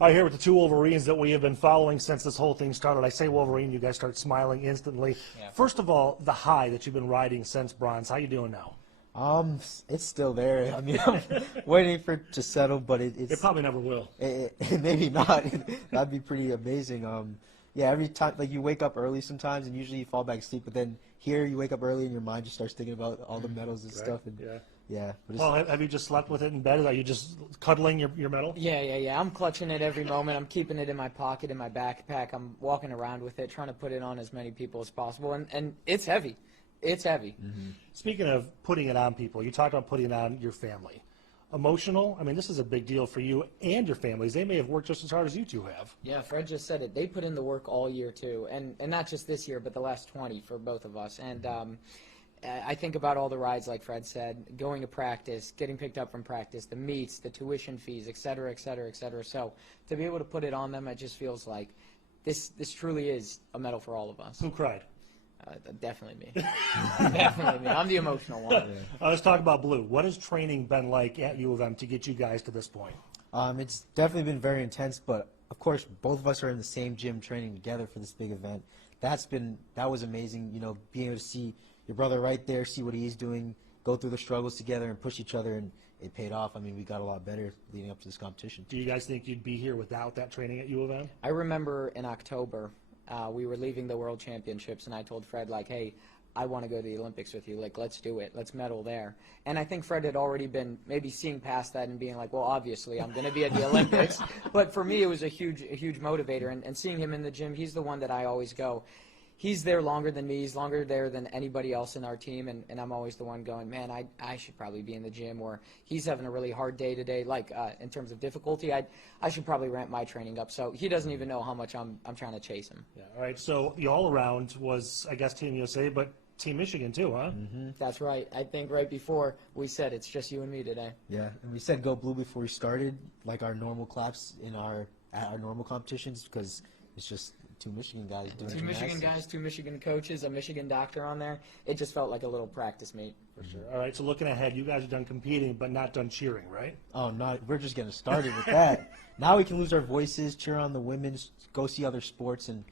All right, here with the two Wolverines that we have been following since this whole thing started. I say Wolverine, you guys start smiling instantly. Yeah. First of all, the high that you've been riding since bronze, how you doing now? It's still there. I mean, I'm waiting for it to settle, but It probably never will. Maybe not. That'd be pretty amazing. Yeah, every time, like, you wake up early sometimes, and usually you fall back asleep, but then here you wake up early and your mind just starts thinking about all the medals and stuff. And yeah. Well, have you just slept with it in bed? Are you just cuddling your medal? Yeah. I'm clutching it every moment. I'm keeping it in my pocket, in my backpack. I'm walking around with it, trying to put it on as many people as possible, and it's heavy. It's heavy. Mm-hmm. Speaking of putting it on people, you talked about putting it on your family. Emotional? I mean, this is a big deal for you and your families. They may have worked just as hard as you two have. Yeah, Fred just said it. They put in the work all year, too, and not just this year, but the last 20 for both of us. And I think about all the rides, like Fred said, going to practice, getting picked up from practice, the meets, the tuition fees, et cetera, et cetera, et cetera. So to be able to put it on them, it just feels like this truly is a medal for all of us. Who cried? Definitely me. Definitely me. I'm the emotional one. Yeah. Let's talk about Blue. What has training been like at U of M to get you guys to this point? It's definitely been very intense, but of course both of us are in the same gym training together for this big event. That was amazing, you know, being able to see your brother right there, see what he's doing, go through the struggles together and push each other, and it paid off. I mean, we got a lot better leading up to this competition. Do you guys think you'd be here without that training at U of M? I remember in October, we were leaving the World Championships, and I told Fred, like, hey, I want to go to the Olympics with you. Like, let's do it. Let's medal there. And I think Fred had already been maybe seeing past that and being like, well, obviously, I'm going to be at the Olympics. But for me, it was a huge motivator. And seeing him in the gym, he's the one that I always go. He's there longer than me. He's longer there than anybody else in our team, and I'm always the one going, man, I should probably be in the gym, or he's having a really hard day today, like in terms of difficulty. I should probably ramp my training up. So he doesn't even know how much I'm trying to chase him. Yeah. All right. So the all-around was, I guess, Team USA, but Team Michigan too, huh? Mm-hmm. That's right. I think right before we said it's just you and me today. Yeah, and we said go Blue before we started, like our normal claps at our normal competitions, because it's just two Michigan guys doing Two Michigan guys, two Michigan coaches, a Michigan doctor on there. It just felt like a little practice meet. For sure. All right, so looking ahead, you guys are done competing, but not done cheering, right? Oh, no, we're just getting started with that. Now we can lose our voices, cheer on the women, go see other sports, and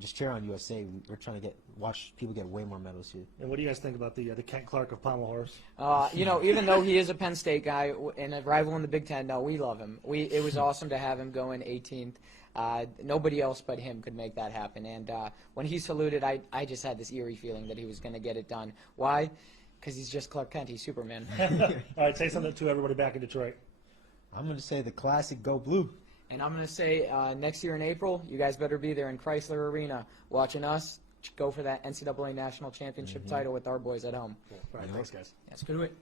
just cheer on USA. We're trying to watch people get way more medals here. And what do you guys think about the Kent Clark of Pommel Horse? You know, even though he is a Penn State guy and a rival in the Big Ten, no, we love him. It was awesome to have him go in 18th. Nobody else but him could make that happen. And when he saluted, I just had this eerie feeling that he was going to get it done. Why? Because he's just Clark Kent. He's Superman. All right, say something to everybody back in Detroit. I'm going to say the classic Go Blue. And I'm going to say next year in April, you guys better be there in Chrysler Arena watching us go for that NCAA National Championship title with our boys at home. Cool. All right, thanks, guys. Let's go do it.